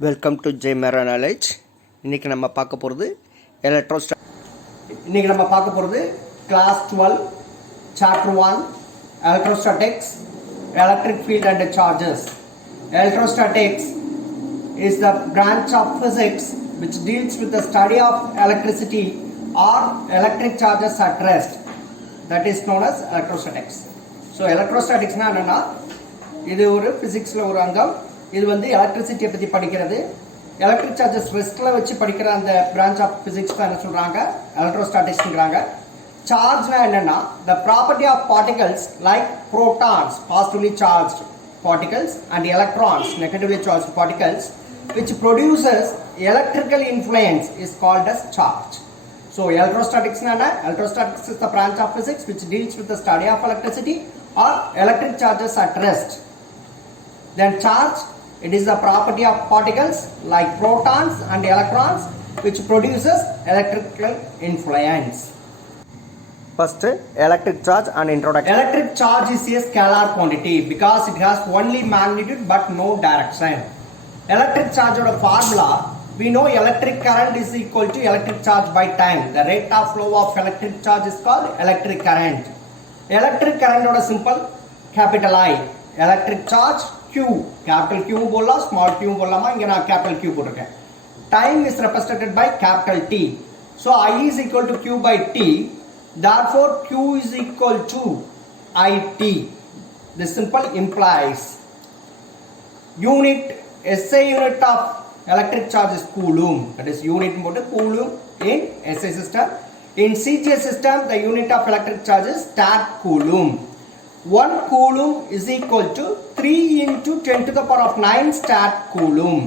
Welcome to J Mera knowledge. இன்றைக்கி நம்ம பார்க்க போகிறது class 12 chapter 1 electrostatics, electric field and charges. Electrostatics is the branch of physics which deals with the study of electricity or electric charges at rest. That is known as electrostatics. So electrostatics na enna, இது ஒரு ஃபிசிக்ஸில் ஒரு அங்கம். இது வந்து எலக்ட்ரிசிட்டியை பற்றி படிக்கிறது. எலக்ட்ரிக் சார்ஜஸ் ரெஸ்ட்டில் வச்சு படிக்கிற அந்த பிரான்ச் ஆஃப் ஃபிசிக்ஸ் தான் என்ன சொல்கிறாங்க, எலக்ட்ரோஸ்டாட்டிக்ஸ்ங்கிறாங்க. சார்ஜ்னா என்னென்னா, the property of particles like protons, positively charge particles, and electrons, negatively charged particles, which produces electrical influence is called as charge. So electrostatics electrostatics is the branch of physics which deals with the study of electricity or electric charges at rest. Then charge, it is the property of particles like protons and electrons which produces electrical influence. First, electric charge and introduction. Electric charge is a scalar quantity because it has only magnitude but no direction. Electric charge oda formula, we know electric current is equal to electric charge by time. The rate of flow of electric charge is called electric current. Electric current oda simple capital I. Electric charge Q, capital Q bolla, small q bollama, inga na capital Q potuken. Time is represented by capital T. So I is equal to Q by T. Therefore, Q is equal to IT. This simple implies unit, SI unit of electric charge is coulomb. That is unit coulomb in SI system. In CGS system, the unit of electric charge is stat coulomb. 1 coulomb is equal to 3 into 10 to the power of 9 stat coulomb.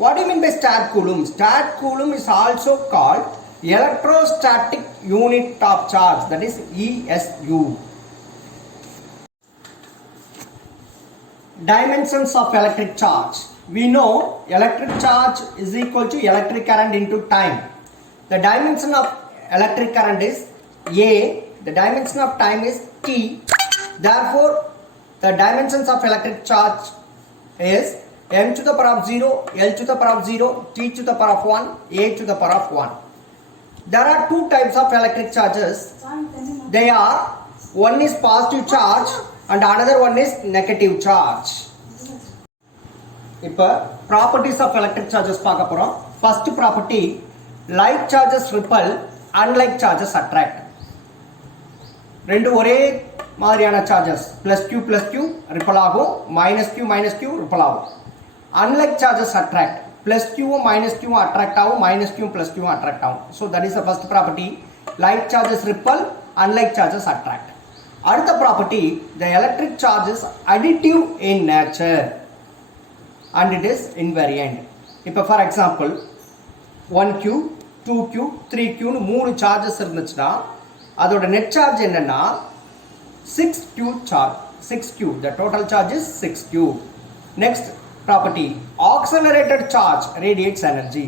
What do you mean by stat coulomb? Stat coulomb is also called electrostatic unit of charge, that is ESU. Dimensions of electric charge. We know electric charge is equal to electric current into time. The dimension of electric current is A. The dimension of time is T. Therefore, the dimensions of electric charge is m to the power of 0, L to the power of 0, T to the power of 1, A to the power of 1. There are two types of electric charges. They are, one is positive charge and another one is negative charge. இப்போ properties of electric charges பார்க்க போறோம். First property, like charges repel, unlike charges attract. ரெண்டு ஒரே மாதிரியான charges plus q repel ஆகும், minus q repel ஆகும். Unlike charges attract, plus q minus q attract ஆகும், minus q plus q attract ஆகும். So that is the first property, like charges repel, unlike charges attract. அடுத்த property, the electric charge is additive in nature and it is invariant. இப்போ for example 1q 2q 3q னு மூணு சார்ஜஸ் இருந்துச்சுன்னா அதோட net charge என்னன்னா 6q charge, 6q, the total charge is 6q. Next property, accelerated charge radiates energy.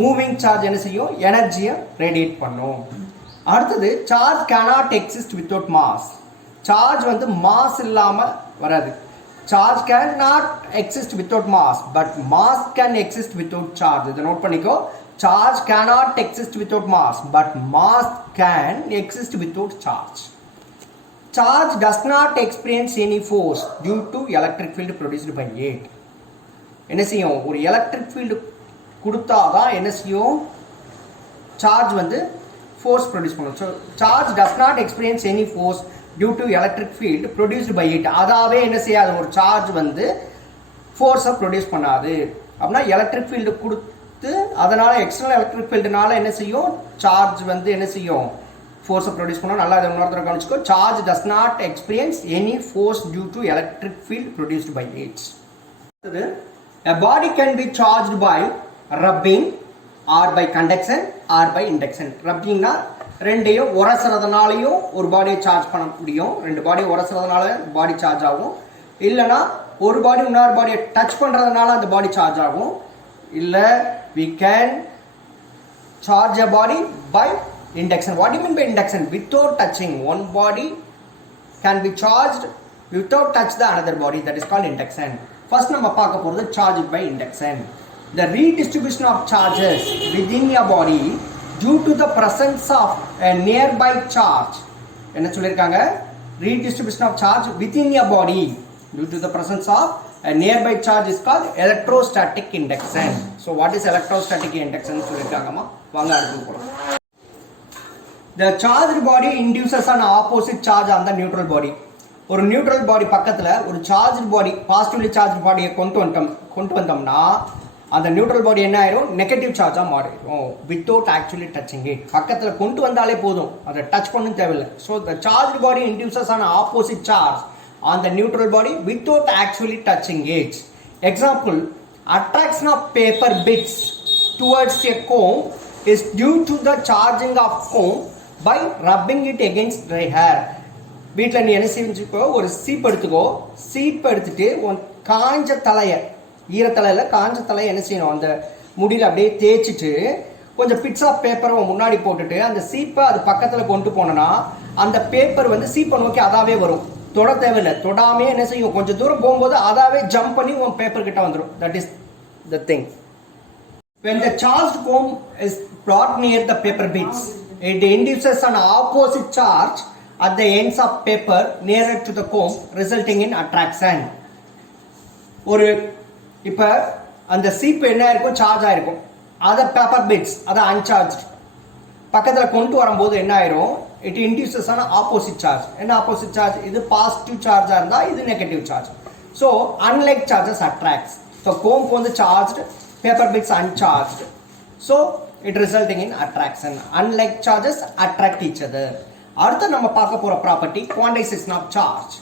Moving charge என்ன செய்யும், எனர்ஜியை radiate பண்ணும். அடுத்தது charge cannot exist without mass. charge வந்து mass இல்லாம வராது. charge cannot exist without mass, but mass can exist without charge. இதை நோட் பண்ணிக்கோ. charge cannot exist without mass, but mass can exist without charge. Charge does not experience any force due to electric field produced by it. என்ன செய்யும், ஒரு electric field கொடுத்தாதான் என்ன செய்யும், charge வந்து force produce பண்ணும். So charge does not experience any force due to electric field produced by it. அதாவே என்ன செய்யாது, ஒரு சார்ஜ் வந்து ஃபோர்ஸை ப்ரொடியூஸ் பண்ணாது. அப்படின்னா எலக்ட்ரிக் ஃபீல்டு கொடுத்து அதனால் எக்ஸ்டர்னல் எலக்ட்ரிக் ஃபீல்டுனால என்ன செய்யும், சார்ஜ் வந்து என்ன செய்யும், ஃபோர்ஸை ப்ரொடியூஸ் பண்ணோம். நல்லா இதை இன்னொருத்தர கவனிச்சுக்கோ. Charge does not experience any force due to electric field produced by it. A body can be charged by rubbing or by conduction or by induction. Rubbing na ரெண்டையும் உரசுறதுனாலையும் ஒரு பாடியை சார்ஜ் பண்ண முடியும். ரெண்டு பாடியை உரசுறதுனால பாடி சார்ஜ் ஆகும். இல்லைனா ஒரு பாடி இன்னொரு பாடியை டச் பண்ணுறதுனால அந்த பாடி சார்ஜ் ஆகும். இல்லை we can charge a body by induction. What do you mean by induction? Without touching, one body can be charged without touch the another body. That is called induction. First நம்ம பார்க்க போகிறது charge by induction. The redistribution of charges within a body due to the presence of a nearby charge. என்ன சொல்லியிருக்காங்க? Redistribution of charge within a body due to the presence of a nearby charge is called electrostatic induction. So what is electrostatic induction சொல்லியிருக்காங்கம்மா, வாங்க அடுத்து போகலாம். The charged body induces an opposite charge on the neutral body. ஒரு நியூட்ரல் பாடி பக்கத்தில் ஒரு சார்ஜ் பாடி, positively charge பாடியை கொண்டு வந்தோம்னா அந்த நியூட்ரல் பாடி என்ன ஆயிரும்? நெகட்டிவ் சார்ஜாக மாறிடும். Without actually touching it. பக்கத்தில் கொண்டு வந்தாலே போதும், அதை டச் பண்ண தேவையில்லை. So the charge body induces an opposite charge on the neutral body without actually touching it. Example, attraction of paper bits towards a comb is due to the charging of comb by rubbing it against dry hair. வீட்டில் நீ என்ன செஞ்சுக்கோ, ஒரு சீப் எடுத்துக்கோ. சீப் எடுத்துட்டு உன் காஞ்ச தலையை, ஈரத்தலையில் காஞ்ச தலையை என்ன செய்யணும், அந்த முடியில் அப்படியே தேய்ச்சிட்டு கொஞ்சம் பிட்ஸ் ஆஃப் பேப்பரை முன்னாடி போட்டுட்டு அந்த சீப்பை அது பக்கத்தில் கொண்டு போனோன்னா அந்த பேப்பர் வந்து சீப்பை நோக்கி அதாவே வரும். தொட தேவையில்லை. தொடாமே என்ன செய்யும், கொஞ்சம் தூரம் போகும்போது அதாவே ஜம்ப் பண்ணி உன் பேப்பர் கிட்ட வந்துடும். That is the thing. When the charged comb is brought near the paper bits, it induces an opposite charge at the ends of paper nearer to the comb, resulting in attraction. ஒரு இப்போ அந்த சீப்பு என்ன இருக்கும், சார்ஜ் ஆயிருக்கும். அதை paper bits, அதை அன்சார்ஜ் பக்கத்தில் கொண்டு வரும்போது என்ன ஆயிரும், it induces an opposite charge. என்ன ஆப்போசிட் சார்ஜ்? இது பாசிட்டிவ் சார்ஜாக இருந்தால் இது negative charge. So unlike charges attracts. So comb வந்து charged, paper bits uncharged. So it resulting in attraction. Unlike charges attract each other. அடுத்து நம்ம பார்க்க போற property quantization of charge.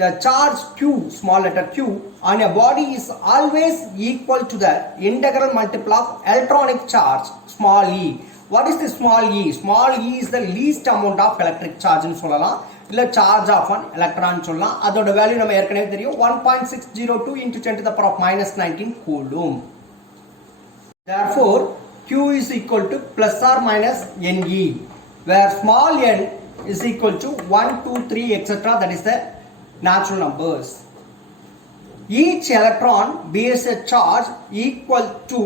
The charge Q, small letter Q, on a body is always equal to the integral multiple of electronic charge, small e. What is the small e? Small e is the least amount of electric charge னு சொல்லலாம், இல்ல charge of an electron சொல்லலாம். அதோட வேல்யூ நம்ம ஏற்கனவே தெரியும், 1.602 into 10 to the power of minus 19 coulomb. Therefore, Q is equal to plus or minus Ne, where small n is equal to 1, 2, 3, etc. That is the natural numbers. Each electron bears a charge equal to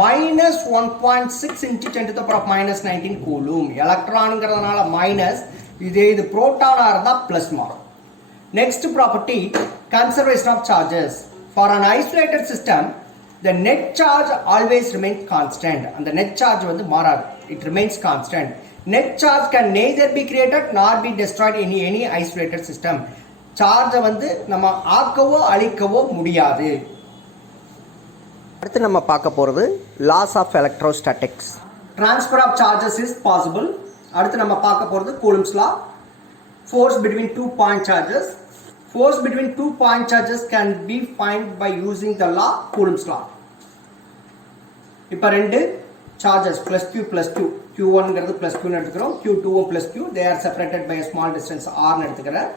minus 1.6 into 10 to the power of minus 19 coulomb. எலக்ட்ரான்ங்கிறதுனால minus, இது புரோட்டானா இருந்தால் plus மாறும். Next property, conservation of charges. For an isolated system the net charge always remains constant. அந்த net charge வந்து மாறாது, it remains constant. Net charge can neither be created nor be destroyed in any isolated system. சார்ஜை வந்து நம்ம ஆக்கவோ அழிக்கவோ முடியாது. அடுத்து நம்ம பார்க்க போகிறது laws of electrostatics. Transfer of charges is possible. அடுத்து நம்ம பார்க்க போகிறது Coulomb's law. Force between 2 point charges. Force between 2 point charges can be found by using the law, Coulomb's law. இப்போ ரெண்டு charges plus q plus q, q1 ங்கிறது plus q னு எடுத்துக்கிறோம், q2 plus q, they are separated by a small distance r னு எடுத்துக்கிறேன்.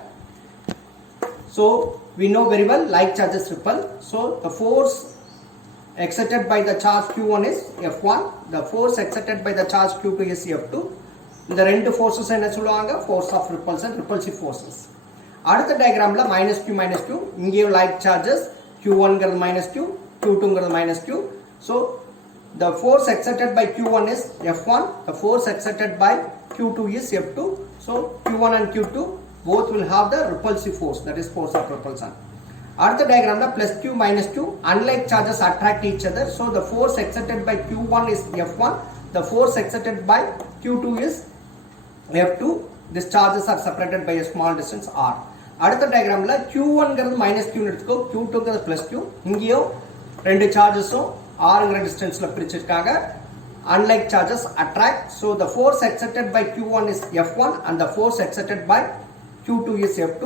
So we know very well like charges repel. So the force exerted by the charge q1 is F1, the force exerted by the charge q2 is F2. இந்த ரெண்டு forces என்ன சொல்லுவாங்க, force of repulsion, repulsive forces. அடுத்த டயக்ராம்ல minus q minus q, இங்கேயும் like charges, q1ங்கிறது minus q, q2ங்கிறது minus q. So the force exerted by q1 is F1, the force exerted by q2 is F2. So q1 and q2 both will have the repulsive force, that is force of repulsion. அடுத்த டயக்ராம்ல plus q minus q, unlike charges attract each other. So the force exerted by q1 is F1, the force exerted by q2 is F2. These charges are separated by a small distance r. அடுத்த டயக்ராம்ல q1ங்கிறது minus q எடுத்துக்கோ, q2ங்கிறது plus q. இங்கேயும் ரெண்டு சார்ஜஸும் rங்கிற டிஸ்டன்ஸ்ல பிரிச்சிருக்காங்க. Unlike charges attract, so the force exerted by q1 is F1 and the force exerted by q2 is F2.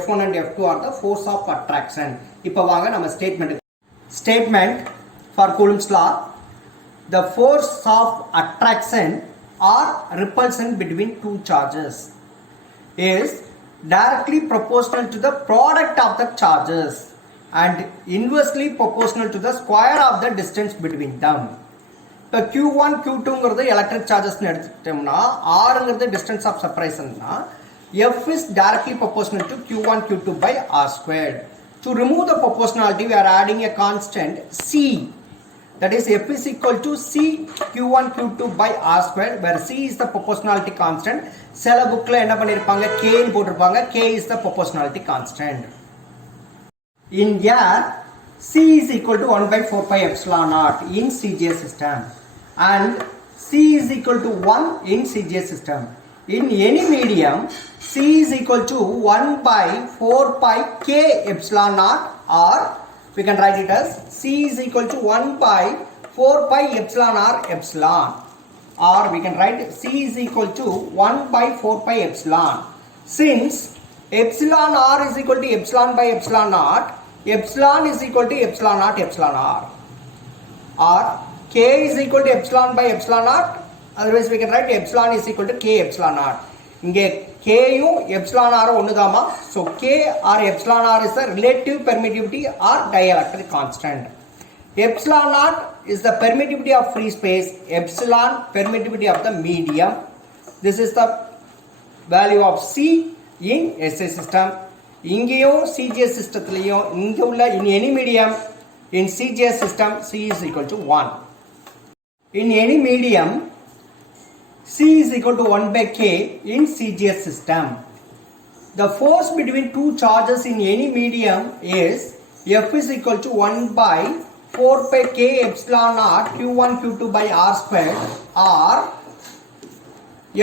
F1 and F2 are the force of attraction. இப்போ வாங்க நம்ம statement for Coulomb's law. The force of attraction or repulsion between two charges is directly proportional to the product of the charges and inversely proportional to the square of the distance between them. இப்போ q1 q2ங்கிறது electric சார்ஜஸ்னு எடுத்துட்டோம்னா, rங்கிறது distance of செப்பரேஷன்னா f is directly proportional to q1 q2 by r squared. To remove the proportionality, we are adding a constant C. That is F is equal to C Q1 Q2 by R square, where C is the proportionality constant. சில புக்ல என்ன பண்ணிருப்பாங்க K ன்னு போட்டிருப்பாங்க. K is the proportionality constant. In here, C is equal to 1 by 4 pi epsilon naught in CGS system, and C is equal to 1 in CGS system. In any medium, C is equal to 1 by 4 pi K epsilon naught, or we can write it as C is equal to 1 by 4 pi epsilon r epsilon, or we can write C is equal to 1 by 4 pi epsilon. Since epsilon r is equal to epsilon by epsilon naught, epsilon is equal to epsilon naught epsilon r, or K is equal to epsilon by epsilon naught, otherwise we can write epsilon is equal to K epsilon naught. இங்கே K யும் epsilon r ஒண்ணுதாமா, so K or epsilon r is the relative permittivity or dielectric constant. Epsilon naught is the permittivity of free space, epsilon permittivity of the medium. This is the value of C in SA system. இங்கேயும் CGS சிஸ்டத்திலையும் இங்க உள்ள in any medium in CGS system C is equal to 1. In any medium C is equal to 1 by K in CGS system. The force between two charges in any medium is F is equal to 1 by 4 pi K epsilon naught Q1 Q2 by R square, or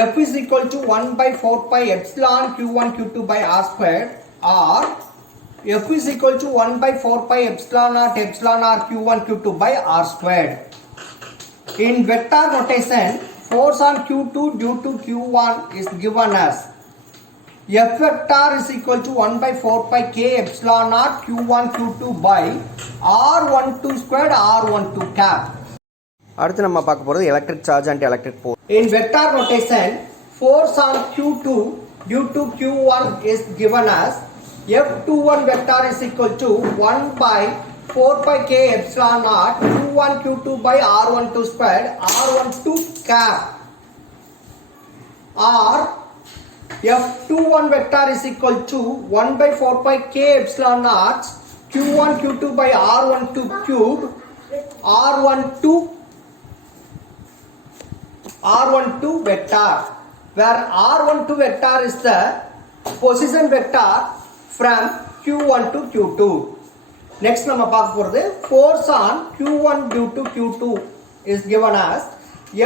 F is equal to 1 by 4 pi epsilon Q1 Q2 by R square, or F is equal to 1 by 4 pi epsilon naught epsilon r Q1 Q2 by R squared. In vector notation, force on Q2 due to Q1 is given as F vector is equal to 1 by 4 pi K epsilon naught Q1 Q2 by R12 squared R12 cap. அடுத்து நம்ம பார்க்க போறது electric charge and electric force. In vector notation, force on Q2 due to Q1 is given as F21 vector is equal to 1 by 4 pi K epsilon naught Q1 Q2 by R12 squared R12 cap, or F21 vector is equal to 1 by 4 pi K epsilon naught Q1 Q2 by R12 cube R12 vector, where R12 vector is the position vector from Q1 to Q2. Next நம்ம பார்க்க போறது force on Q1 due to Q2 is given as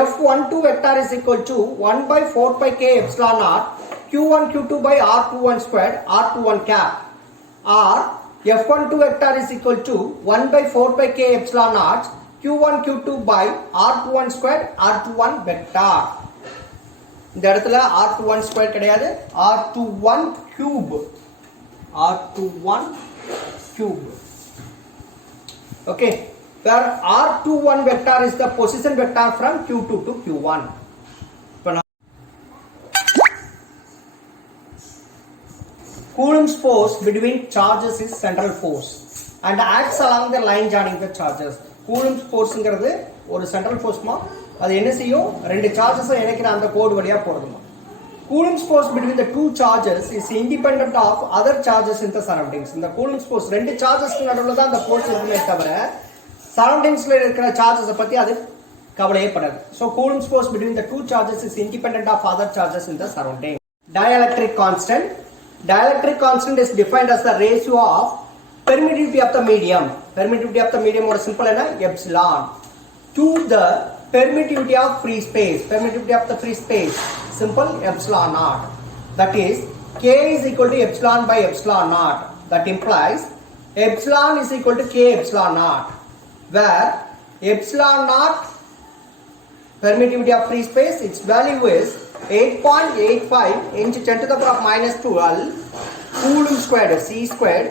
F12 vector is equal to 1 by 4 pi K epsilon naught Q1 Q2 by R21 squared R21 cap, or F12 vector is equal to 1 by 4 pi K epsilon naught Q1 Q2 by R21 squared R21 vector. இந்த இடத்துல R21 squared கிடையாது, R21 cube, R21 cube. Okay, where R21 vector is the position vector from Q2 to Q1. Coulomb's force between charges is central force and acts along the line joining the charges. Coulomb's forceங்கிறது ஒரு central forceமா, அது என்ன செய்யும், ரெண்டு சார்ஜஸை இணைக்கிற அந்த கோடு வழியா போறதுமா. Coulomb's force between the two charges is independent of other charges in the surroundings. இந்த Coulomb's force ரெண்டு சார்ஜஸ்க்கு நடுவுல தான் அந்த force இருக்குமே தவிர சரௌண்டிங்ஸ்ல இருக்கிற சார்ஜஸை பத்தி அது கவலையே படாது. So Coulomb's force between the two charges is independent of other charges in the surrounding. Dielectric constant. Dielectric constant is defined as the ratio of permittivity of the medium. Permittivity of the medium or simple என்ன epsilon to the permittivity of free space. Permittivity of the free space, simple epsilon naught. That is K is equal to epsilon by epsilon naught. That implies epsilon is equal to K epsilon naught, where epsilon naught permittivity of free space, its value is 8.85 into 10 to the power of minus 12 Coulomb squared C squared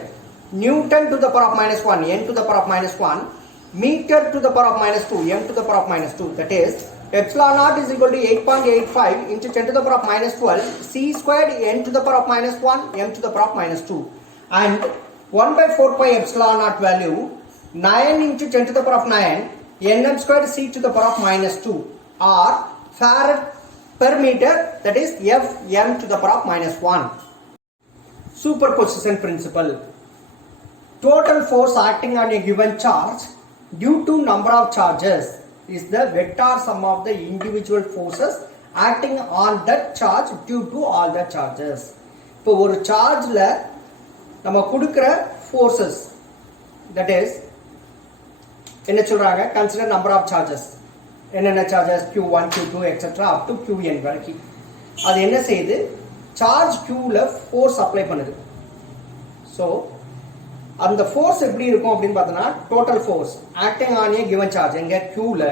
Newton to the power of minus 1 N to the power of minus 1 meter to the power of minus 2 M to the power of minus 2. That is epsilon naught is equal to 8.85 into 10 to the power of minus 12 C squared N to the power of minus 1 M to the power of minus 2, and 1 by 4 pi epsilon naught value 9 into 10 to the power of 9 Nm squared C to the power of minus 2, or farad per meter, that is F M to the power of minus 1. Superposition principle. total force acting on a given charge due to number of charges is the vector sum of the individual forces acting on that charge due to all the charges. இப்போ ஒரு சார்ஜ்ல நம்ம கொடுக்கிற forces, that is என்ன சொல்றாங்க, consider number of charges. என்னென்ன charges q1 q2 etc up to qn வரைக்கும். அது என்ன செய்யுது, சார்ஜ் qல ஃபோர்ஸ் அப்ளை பண்ணுது. ஸோ அந்த ஃபோர்ஸ் எப்படி இருக்கும் அப்படின்னு பார்த்தோன்னா, total force acting on a given charge எங்க qல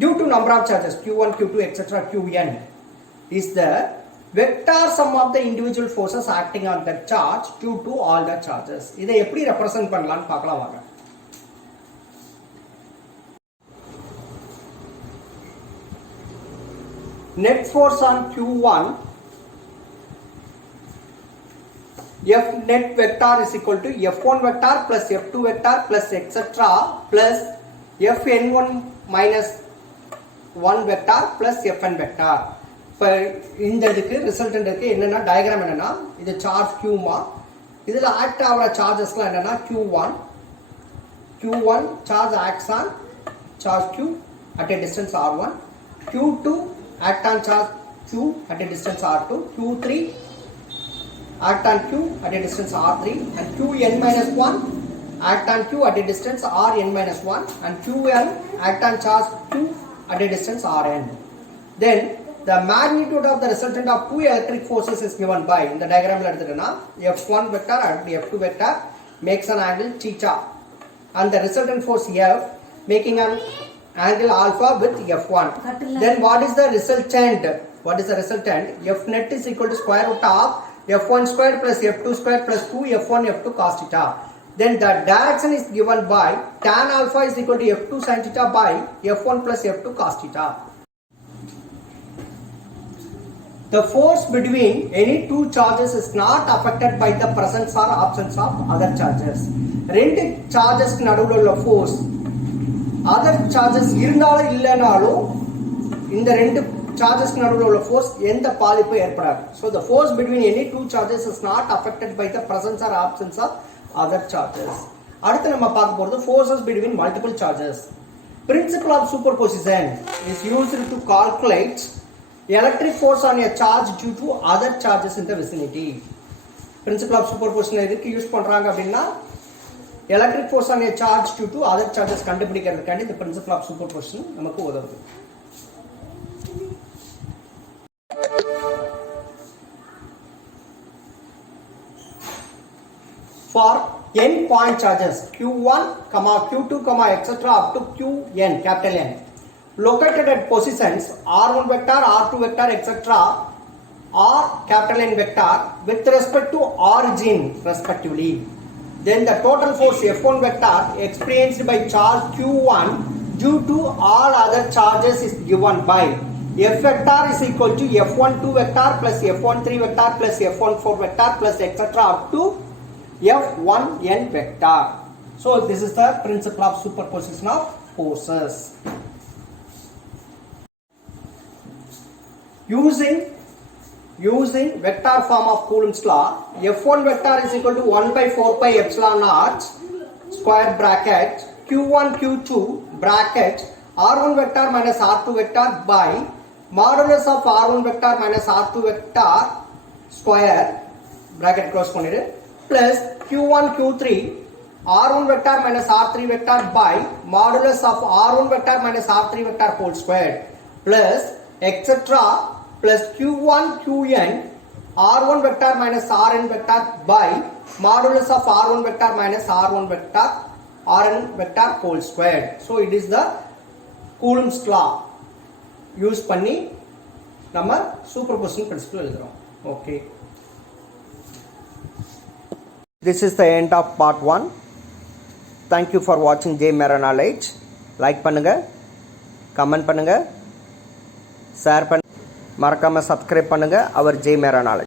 due to number of charges q1 q2 etc qn is the vector sum of the individual forces acting on that charge due to all the charges. இதை எப்படி ரெப்ரசன்ட் பண்ணலாம்னு பார்க்கலாம் வாங்க. Net force on q1, F net vector is equal to F1 vector plus F2 vector plus etc plus Fn1 minus 1 vector plus Fn vector. இப்போ இந்த இதுக்கு ரிசல்டன்ட் இருக்கு. என்னன்னா டயக்ராம் என்னன்னா, இது சார்ஜ் qமா, இதில் ஆக்ட் ஆகிற சார்ஜஸ்லாம் என்னன்னா q1 charge acts on charge q at a distance r1, q2 act on charge q at a distance r2, q3 act on q at a distance r3, and qn minus 1 act on q at a distance rn minus 1, and qn act on charge q at a distance rn. Then the magnitude of the resultant of two electric forces is given by, in the diagram f1 vector and f2 vector makes an angle theta, and the resultant force f making an angle alpha with f1. Then what is the resultant? F net is equal to square root of f1 squared plus f2 squared plus 2 f1 f2 cos theta. Then the direction is given by tan alpha is equal to f2 sin theta by f1 plus f2 cos theta. The force between any two charges is not affected by the presence or absence of other charges. ரெண்டு சார்ஜஸ்க்கு நடுவுல உள்ள force other charges இருந்தாலும் இல்லைனாலும் இந்த ரெண்டு சார்ஜஸ்க்கு நடுவில் உள்ள ஃபோர்ஸ் எந்த பாதிப்பும் ஏற்படாது. So the force between any two charges is not affected by the presence or absence of other charges. அடுத்து நம்ம பார்க்க போகிறது forces between multiple charges. Principle of superposition is used to calculate electric force on a charge due to other charges in the vicinity. Principle of superposition எதுக்கு use பண்ணுறாங்க அப்படின்னா, electric force on a charge due to other charges கண்டுபிடிக்கிறதுக்காண்டி இந்த principal of super position நமக்கு உதவுது. For n point charges q1, q2, etc. up to qn, capital N, located at positions r1 vector, r2 vector, etc. or capital N vector with respect to origin respectively. Then the total force F1 vector experienced by charge q1 due to all other charges is given by F vector is equal to F12 vector plus F13 vector plus F14 vector plus etc. up to F1n vector. So this is the principle of superposition of forces. Using vector form of Coulomb's law, F1 vector is equal to 1 by 4 pi epsilon naught square bracket q1 q2 bracket r1 vector minus r2 vector by modulus of r1 vector minus r2 vector square bracket close பண்ணிடு plus q1 q3 r1 vector minus r3 vector by modulus of r1 vector minus r3 vector whole square plus etc. plus q1 qn r1 vector minus rn vector by modulus of r1 vector minus r1 vector rn vector whole square. So it is the Coulomb's law use பண்ணி நம்ம superposition principle எழுதுறோம். Okay, this is the end of part 1. Thank you for watching J Mera Knowledge. Like பண்ணுங்க, கமெண்ட் பண்ணுங்க, ஷேர் பண்ணுங்க, மறக்காம சப்ஸ்கிரைப் பண்ணுங்க அவர் J Mera Knowledge.